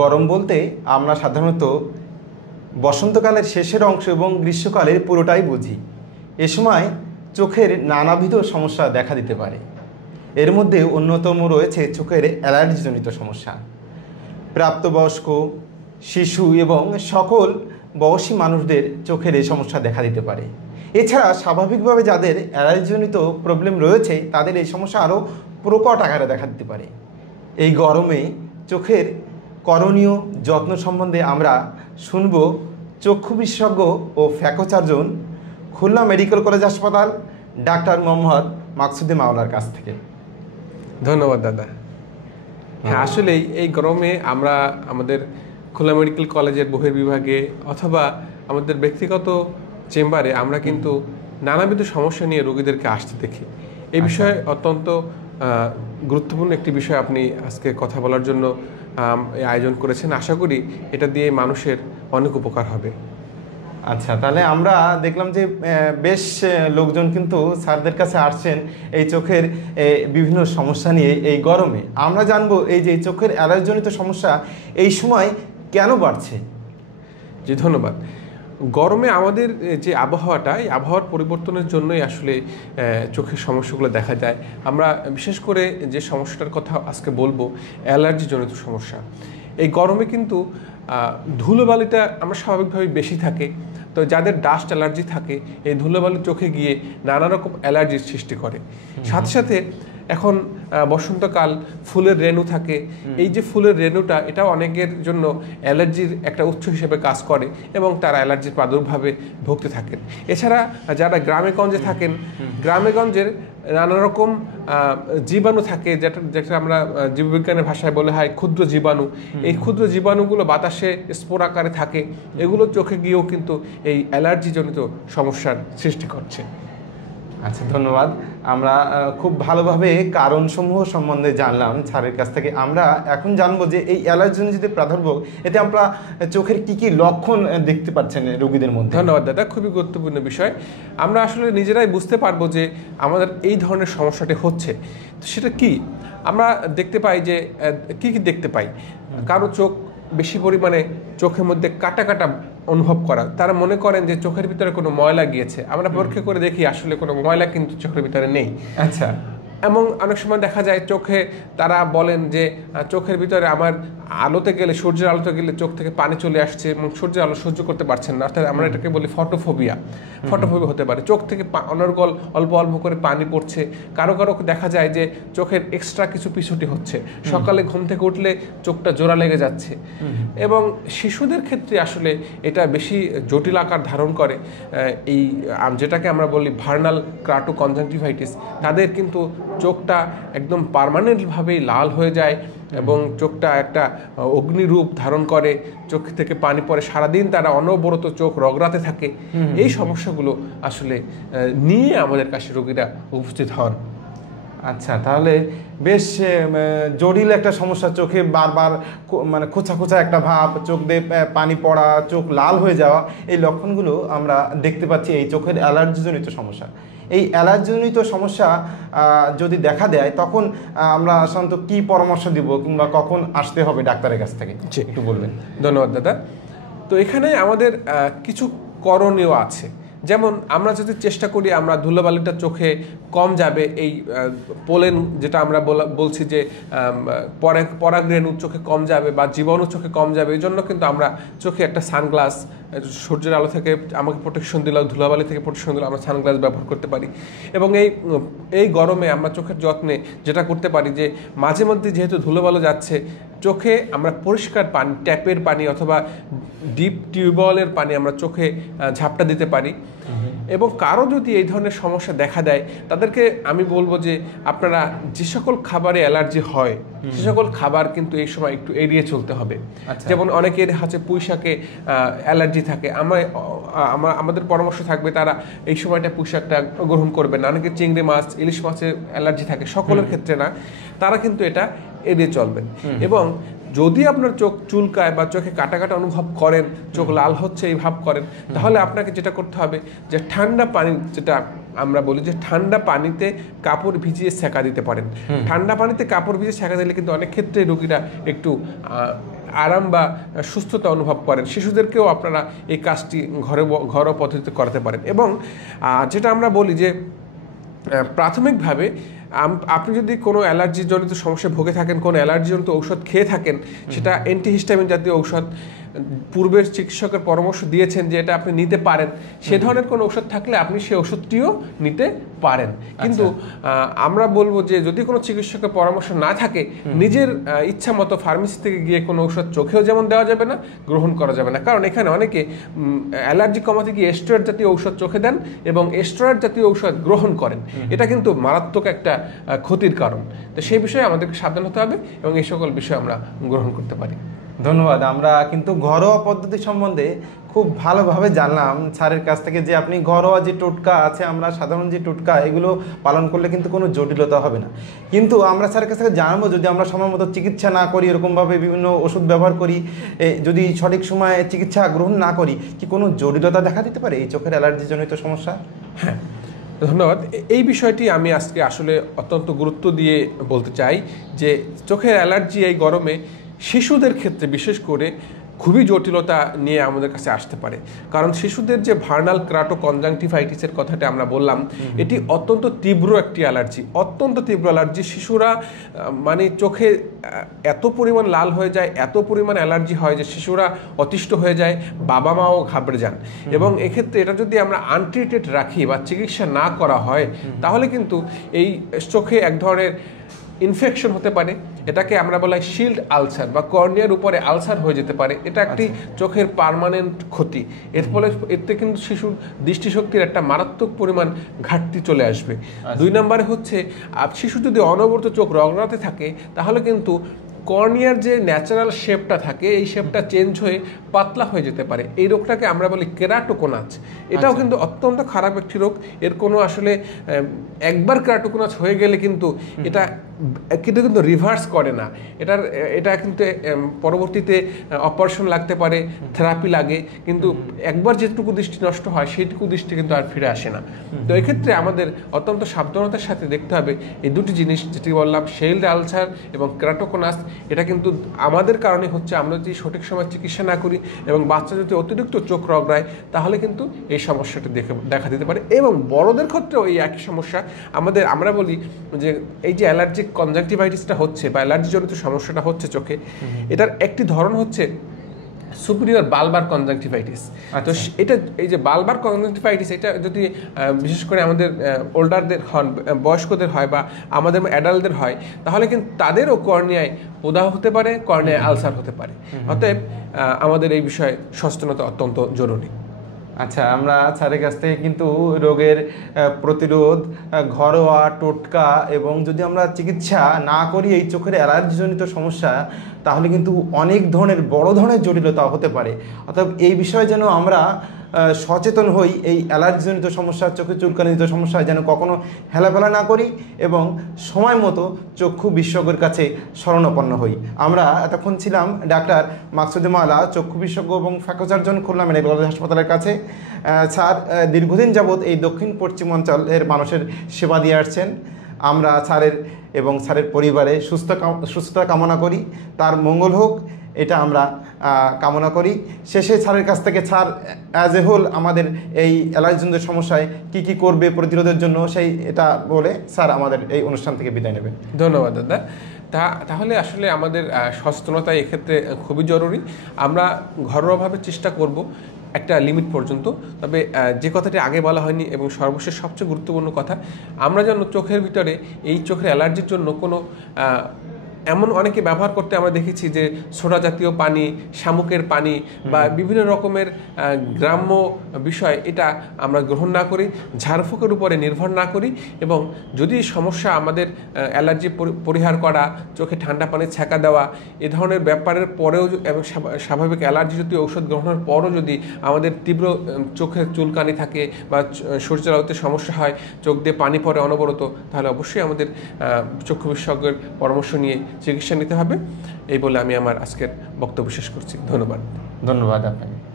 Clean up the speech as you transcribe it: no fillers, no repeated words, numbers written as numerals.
গরম বলতে আমরা সাধারণত বসন্তকালের শেষের অংশ এবং গ্রীষ্মকালের পুরোটাই বুঝি। এ সময় চোখের নানাবিধ সমস্যা দেখা দিতে পারে। এর মধ্যে অন্যতম রয়েছে চোখের অ্যালার্জিজনিত সমস্যা। প্রাপ্তবয়স্ক, শিশু এবং সকল বয়সী মানুষদের চোখের এই সমস্যা দেখা দিতে পারে। এছাড়া স্বাভাবিকভাবে যাদের অ্যালার্জিজনিত প্রবলেম রয়েছে তাদের এই সমস্যা আরও প্রকট আকারে দেখা দিতে পারে। এই গরমে চোখের করণীয় যত্ন সম্বন্ধে আমরা শুনব চক্ষু বিশেষজ্ঞ ও ফ্যাকোসার্জন খুলনা মেডিকেল কলেজ হাসপাতাল ডাক্তার মোহাম্মদ মাকসুদে মাওলার কাছ থেকে। ধন্যবাদ দাদা। হ্যাঁ, আসলেই এই গরমে আমরা আমাদের খুলনা মেডিকেল কলেজের বহির্বিভাগে অথবা আমাদের ব্যক্তিগত চেম্বারে আমরা কিন্তু নানাবিধ সমস্যা নিয়ে রোগীদেরকে আসতে দেখি। এই বিষয়ে অত্যন্ত গুরুত্বপূর্ণ একটি বিষয় আপনি আজকে কথা বলার জন্য আয়োজন করেছেন। আশা করি এটা দিয়ে মানুষের অনেক উপকার হবে। আচ্ছা, তাহলে আমরা দেখলাম যে বেশ লোকজন কিন্তু স্যারদের কাছে আসছেন এই চোখের বিভিন্ন সমস্যা নিয়ে এই গরমে। আমরা জানবো এই যে চোখের অ্যালার্জিজনিত সমস্যা এই সময় কেন বাড়ছে। জি, ধন্যবাদ। গরমে আমাদের যে আবহাওয়াটা, এই আবহাওয়ার পরিবর্তনের জন্যই আসলে চোখের সমস্যাগুলো দেখা যায়। আমরা বিশেষ করে যে সমস্যাটার কথা আজকে বলবো, অ্যালার্জিজনিত সমস্যা। এই গরমে কিন্তু ধুলোবালিটা আমরা স্বাভাবিকভাবেই বেশি থাকে। তো যাদের ডাস্ট অ্যালার্জি থাকে, এই ধুলোবালি চোখে গিয়ে নানা রকম অ্যালার্জির সৃষ্টি করে। সাথে সাথে এখন বসন্তকাল, ফুলের রেণু থাকে। এই যে ফুলের রেণুটা, এটাও অনেকের জন্য অ্যালার্জির একটা উৎস হিসেবে কাজ করে এবং তারা অ্যালার্জির প্রাদুর্ভাবে ভুগতে থাকেন। এছাড়া যারা গ্রামে গঞ্জে থাকেন, গ্রামে গঞ্জের নানা রকম জীবাণু থাকে, যেটা আমরা জীববিজ্ঞানের ভাষায় বলে হয় ক্ষুদ্র জীবাণু। এই ক্ষুদ্র জীবাণুগুলো বাতাসে স্পোর আকারে থাকে, এগুলো চোখে গিয়েও কিন্তু এই অ্যালার্জিজনিত সমস্যার সৃষ্টি করছে। আচ্ছা, ধন্যবাদ। আমরা খুব ভালোভাবে কারণসমূহ সম্বন্ধে জানলাম স্যারের কাছ থেকে। আমরা এখন জানবো যে এই অ্যালার্জিজনিত প্রাদুর্ভাব, এতে আমরা চোখের কি কি লক্ষণ দেখতে পাচ্ছেন রোগীদের মধ্যে। ধন্যবাদ দাদা, খুবই গুরুত্বপূর্ণ বিষয়। আমরা আসলে নিজেরাই বুঝতে পারবো যে আমাদের এই ধরনের সমস্যাটি হচ্ছে। তো সেটা কি আমরা দেখতে পাই, যে কি কি দেখতে পাই। কারো চোখ বেশি পরিমাণে চোখের মধ্যে কাটা কাটা অনুভব করা, তারা মনে করেন যে চোখের ভিতরে কোনো ময়লা গিয়েছে। আমরা পরীক্ষা করে দেখি আসলে কোনো ময়লা কিন্তু চোখের ভিতরে নেই। আচ্ছা, এবং অনেক সময় দেখা যায় চোখে, তারা বলেন যে চোখের ভিতরে আমার আলোতে গেলে, সূর্যের আলোতে গেলে চোখ থেকে পানি চলে আসছে এবং সূর্যের আলো সহ্য করতে পারছেন না। অর্থাৎ আমরা এটাকে বলি ফটোফোবিয়া। ফটোফোবিয়া হতে পারে, চোখ থেকে অনর্গল অল্প অল্প করে পানি পড়ছে। কারো কারো দেখা যায় যে চোখের এক্সট্রা কিছু পিছুটি হচ্ছে, সকালে ঘুম থেকে উঠলে চোখটা জোড়া লেগে যাচ্ছে। এবং শিশুদের ক্ষেত্রে আসলে এটা বেশি জটিল আকার ধারণ করে। এই যেটাকে আমরা বলি ভার্নাল ক্রাটো কনজাংটিভাইটিস, তাদের কিন্তু চোখটা একদম পার্মানেন্টভাবেই লাল হয়ে যায় এবং চোখটা একটা অগ্নিরূপ ধারণ করে, চোখ থেকে পানি পড়ে, সারাদিন তারা অনবরত চোখ রগড়াতে থাকে। এই সমস্যাগুলো আসলে নিয়ে আমাদের কাছে রোগীরা উপস্থিত হন। আচ্ছা, তাহলে বেশ জটিল একটা সমস্যা। চোখে বারবার মানে খোঁচা খোঁচা একটা ভাব, চোখ দিয়ে পানি পড়া, চোখ লাল হয়ে যাওয়া, এই লক্ষণগুলো আমরা দেখতে পাচ্ছি এই চোখের অ্যালার্জিজনিত সমস্যা। এই অ্যালার্জিজনিত সমস্যা যদি দেখা দেয় তখন আমরা সাধারণত কী পরামর্শ দিব কিংবা কখন আসতে হবে ডাক্তারের কাছ থেকে একটু বলবেন। ধন্যবাদ দাদা। তো এখানে আমাদের কিছু করণীয় আছে। যেমন আমরা যদি চেষ্টা করি, আমরা ধুলোবালিটা চোখে কম যাবে, এই পোলেন যেটা আমরা বলছি যে পরাগরেণু চোখে কম যাবে বা জীবাণু চোখে কম যাবে, এই জন্য কিন্তু আমরা চোখে একটা সানগ্লাস, সূর্যের আলো থেকে আমাকে প্রোটেকশন দিলাম, ধুলাবালি থেকে প্রোটেকশন দিলাম, আমরা সানগ্লাস ব্যবহার করতে পারি। এবং এই গরমে আমরা চোখের যত্নে যেটা করতে পারি, যে মাঝে মধ্যে যেহেতু ধুলোবালো যাচ্ছে, চোখে আমরা পরিষ্কার পানি, ট্যাপের পানি অথবা ডিপ টিউবওয়েলের পানি আমরা চোখে ঝাপটা দিতে পারি। এবং কারো যদি এই ধরনের সমস্যা দেখা দেয়, তাদেরকে আমি বলবো যে আপনারা যে সকল খাবারে অ্যালার্জি হয় সে সকল খাবার কিন্তু এই সময় একটু এড়িয়ে চলতে হবে। যেমন অনেকের হাতে পুঁই শাকে অ্যালার্জি থাকে, আমাদের পরামর্শ থাকবে তারা এই সময়টা পুঁই শাকটা গ্রহণ করবে না। অনেকে চিংড়ি মাছ, ইলিশ মাছের অ্যালার্জি থাকে, সকলের ক্ষেত্রে না, তারা কিন্তু এটা এড়িয়ে চলবেন। এবং যদি আপনার চোখ চুলকায় বা চোখে কাটা কাটা অনুভব করেন, চোখ লাল হচ্ছে এই ভাব করেন, তাহলে আপনাকে যেটা করতে হবে যে ঠান্ডা পানি যেটা আমরা বলি যে ঠান্ডা পানিতে কাপড় ভিজিয়ে সেকা দিতে পারেন। ঠান্ডা পানিতে কাপড় ভিজিয়ে সেকা দিলে কিন্তু অনেক ক্ষেত্রে রোগীরা একটু আরাম বা সুস্থতা অনুভব করেন। শিশুদেরকেও আপনারা এই কাজটি ঘরোয়া পদ্ধতিতে করাতে পারেন। এবং যেটা আমরা বলি যে প্রাথমিকভাবে আপনি যদি কোনো অ্যালার্জিজনিত সমস্যায় ভুগে থাকেন, কোনো অ্যালার্জিজনিত ঔষধ খেয়ে থাকেন, সেটা অ্যান্টিহিস্টামিন জাতীয় ঔষধ, পূর্বের চিকিৎসকের পরামর্শ দিয়েছেন যে এটা আপনি নিতে পারেন, সে ধরনের কোনো ওষুধ থাকলে আপনি সেই ওষুধটিও নিতে পারেন। কিন্তু আমরা বলবো যে যদি কোনো চিকিৎসকের পরামর্শ না থাকে, নিজের ইচ্ছা মতো ফার্মেসি থেকে গিয়ে কোনো ওষুধ চোখেও যেমন দেওয়া যাবে না, গ্রহণ করা যাবে না। কারণ এখানে অনেকে অ্যালার্জি কমাতে গিয়ে স্টেরয়েড জাতীয় ঔষধ চোখে দেন এবং স্টেরয়েড জাতীয় ঔষধ গ্রহণ করেন। এটা কিন্তু মারাত্মক একটা ক্ষতির কারণ। তো সেই বিষয়ে আমাদেরকে সাবধান হতে হবে এবং এই সকল বিষয় আমরা গ্রহণ করতে পারি। ধন্যবাদ। আমরা কিন্তু ঘরোয়া পদ্ধতি সম্বন্ধে খুব ভালোভাবে জানলাম স্যারের কাছ থেকে যে আপনি ঘরোয়া যে টোটকা আছে, আমরা সাধারণ যে টোটকা, এগুলো পালন করলে কিন্তু কোনো জটিলতা হবে না। কিন্তু আমরা স্যারের কাছ থেকে জানবো, যদি আমরা সময় মতো চিকিৎসা না করি, এরকমভাবে বিভিন্ন ওষুধ ব্যবহার করি, যদি সঠিক সময়ে চিকিৎসা গ্রহণ না করি, কি কোনো জটিলতা দেখা দিতে পারে এই চোখের অ্যালার্জিজনিত সমস্যা? হ্যাঁ, ধন্যবাদ। এই বিষয়টি আমি আজকে আসলে অত্যন্ত গুরুত্ব দিয়ে বলতে চাই যে চোখের অ্যালার্জি এই গরমে শিশুদের ক্ষেত্রে বিশেষ করে খুবই জটিলতা নিয়ে আমাদের কাছে আসতে পারে। কারণ শিশুদের যে ভার্নাল ক্রাটো কনজাংটিভাইটিসের কথাটা আমরা বললাম, এটি অত্যন্ত তীব্র একটি অ্যালার্জি, অত্যন্ত তীব্র অ্যালার্জি। শিশুরা মানে চোখে এত পরিমাণ লাল হয়ে যায়, এত পরিমাণ অ্যালার্জি হয় যে শিশুরা অতিষ্ঠ হয়ে যায়, বাবা মাও ঘাবড়ে যান। এবং এক্ষেত্রে এটা যদি আমরা আনট্রিটেড রাখি বা চিকিৎসা না করা হয়, তাহলে কিন্তু এই চোখে এক ধরনের ইনফেকশন হতে পারে। এটাকে আমরা বলা হয় শিল্ড আলসার বা কর্নিয়ার উপরে আলসার হয়ে যেতে পারে। এটা একটি চোখের পার্মানেন্ট ক্ষতি। এর ফলে এতে কিন্তু শিশুর দৃষ্টিশক্তির একটা মারাত্মক পরিমাণ ঘাটতি চলে আসবে। 2 নম্বরে হচ্ছে শিশু যদি অনবরত চোখ রগড়াতে থাকে, তাহলে কিন্তু কর্নিয়ার যে ন্যাচারাল শেপটা থাকে, এই শেপটা চেঞ্জ হয়ে পাতলা হয়ে যেতে পারে। এই রোগটাকে আমরা বলি কেরাটোকোনাস। এটাও কিন্তু অত্যন্ত খারাপ একটি রোগ। এর কোনো আসলে একবার কেরাটোকোনাস হয়ে গেলে কিন্তু এটা কিন্তু রিভার্স করে না। এটা কিন্তু পরবর্তীতে অপারেশন লাগতে পারে, থেরাপি লাগে, কিন্তু একবার যেটুকু দৃষ্টি নষ্ট হয় সেইটুকু দৃষ্টি কিন্তু আর ফিরে আসে না। তো এক্ষেত্রে আমাদের অত্যন্ত সাবধানতার সাথে দেখতে হবে এই দুটি জিনিস, যেটি বললাম শিল্ড আলসার এবং কেরাটোকোনাস। এটা কিন্তু আমাদের কারণে হচ্ছে, আমরা যদি সঠিক সময় চিকিৎসা না করি এবং বাচ্চা যদি অতিরিক্ত চোখ রগড়ায়, তাহলে কিন্তু এই সমস্যাটা দেখা দিতে পারে। এবং বড়দের ক্ষেত্রেও এই একই সমস্যা। আমরা বলি যে এই যে অ্যালার্জিক কনজাংটিভাইটিসটা হচ্ছে বা অ্যালার্জিজনিত সমস্যাটা হচ্ছে চোখে, এটার একটি ধরন হচ্ছে সুপিরিয়র বালবার কনজাংটিভাইটিস। তো এটা এই যে বালবার কনজাংটিভাইটিস, এটা যদি বিশেষ করে আমাদের ওল্ডারদের বয়স্কদের হয় বা আমাদের অ্যাডাল্টদের হয়, তাহলে কিন্তু তাদেরও কর্নিয়ায় প্রদাহ হতে পারে, কর্নিয়ায় আলসার হতে পারে। অতএব আমাদের এই বিষয়ে সচেতনতা অত্যন্ত জরুরি। আচ্ছা, আমরা স্যারের কাছ থেকে কিন্তু রোগের প্রতিরোধ, ঘরোয়া টোটকা এবং যদি আমরা চিকিৎসা না করি এই চোখের অ্যালার্জিজনিত সমস্যা, তাহলে কিন্তু অনেক ধরনের বড় ধরনের জটিলতা হতে পারে। অর্থাৎ এই বিষয়ে যেন আমরা সচেতন হই, এই অ্যালার্জিজনিত সমস্যা, চোখে চুলকানিজনিত সমস্যা যেন কখনো হেলাফেলা না করি এবং সময় মতো চক্ষু বিশেষজ্ঞের কাছে শরণাপন্ন হই। আমরা এতক্ষণ ছিলাম ডাক্তার মাকসুদুল আলা, চক্ষু বিশেষজ্ঞ এবং ফ্যাকোসার্জন, খুলনা মেডিকেল কলেজ হাসপাতালের কাছে। স্যার দীর্ঘদিন যাবৎ এই দক্ষিণ পশ্চিমাঞ্চলের মানুষের সেবা দিয়ে আসছেন। আমরা স্যারের এবং স্যারের পরিবারে সুস্থতা কামনা করি, তার মঙ্গল হোক, এটা আমরা কামনা করি। শেষে স্যারের কাছ থেকে স্যার অ্যাজ এ হোল আমাদের এই অ্যালার্জিজনিত সমস্যায় কী কী করবে প্রতিরোধের জন্য, এটা বলে স্যার আমাদের এই অনুষ্ঠান থেকে বিদায় নেবেন। ধন্যবাদ দাদা। তাহলে আসলে আমাদের সচেতনতা এক্ষেত্রে খুবই জরুরি। আমরা ঘরোয়াভাবে চেষ্টা করব একটা লিমিট পর্যন্ত। তবে যে কথাটি আগে বলা হয়নি এবং সর্বশেষ সবচেয়ে গুরুত্বপূর্ণ কথা, আমরা যেন চোখের ভিতরে এই চোখের অ্যালার্জির জন্য কোনো এমন অনেকে ব্যবহার করতে আমরা দেখেছি যে সোডা জাতীয় পানি, শামুকের পানি বা বিভিন্ন রকমের গ্রাম্য বিষয়, এটা আমরা গ্রহণ না করি, ঝাড়ফুঁকের উপরে নির্ভর না করি। এবং যদি সমস্যা আমাদের অ্যালার্জি পরিহার করা, চোখে ঠান্ডা পানি ছ্যাঁকা দেওয়া, এ ধরনের ব্যাপারের পরেও এবং স্বাভাবিক অ্যালার্জি জাতীয় ঔষধ গ্রহণের পরও যদি আমাদের তীব্র চোখে চুলকানি থাকে বা সূর্যালোতে সমস্যা হয়, চোখ দিয়ে পানি পড়ে অনবরত, তাহলে অবশ্যই আমাদের চক্ষু বিশেষজ্ঞের পরামর্শ নিয়ে চিকিৎসা নিতে হবে। এই বলে আমি আমার আজকের বক্তব্য শেষ করছি। ধন্যবাদ। ধন্যবাদ আপনাকে।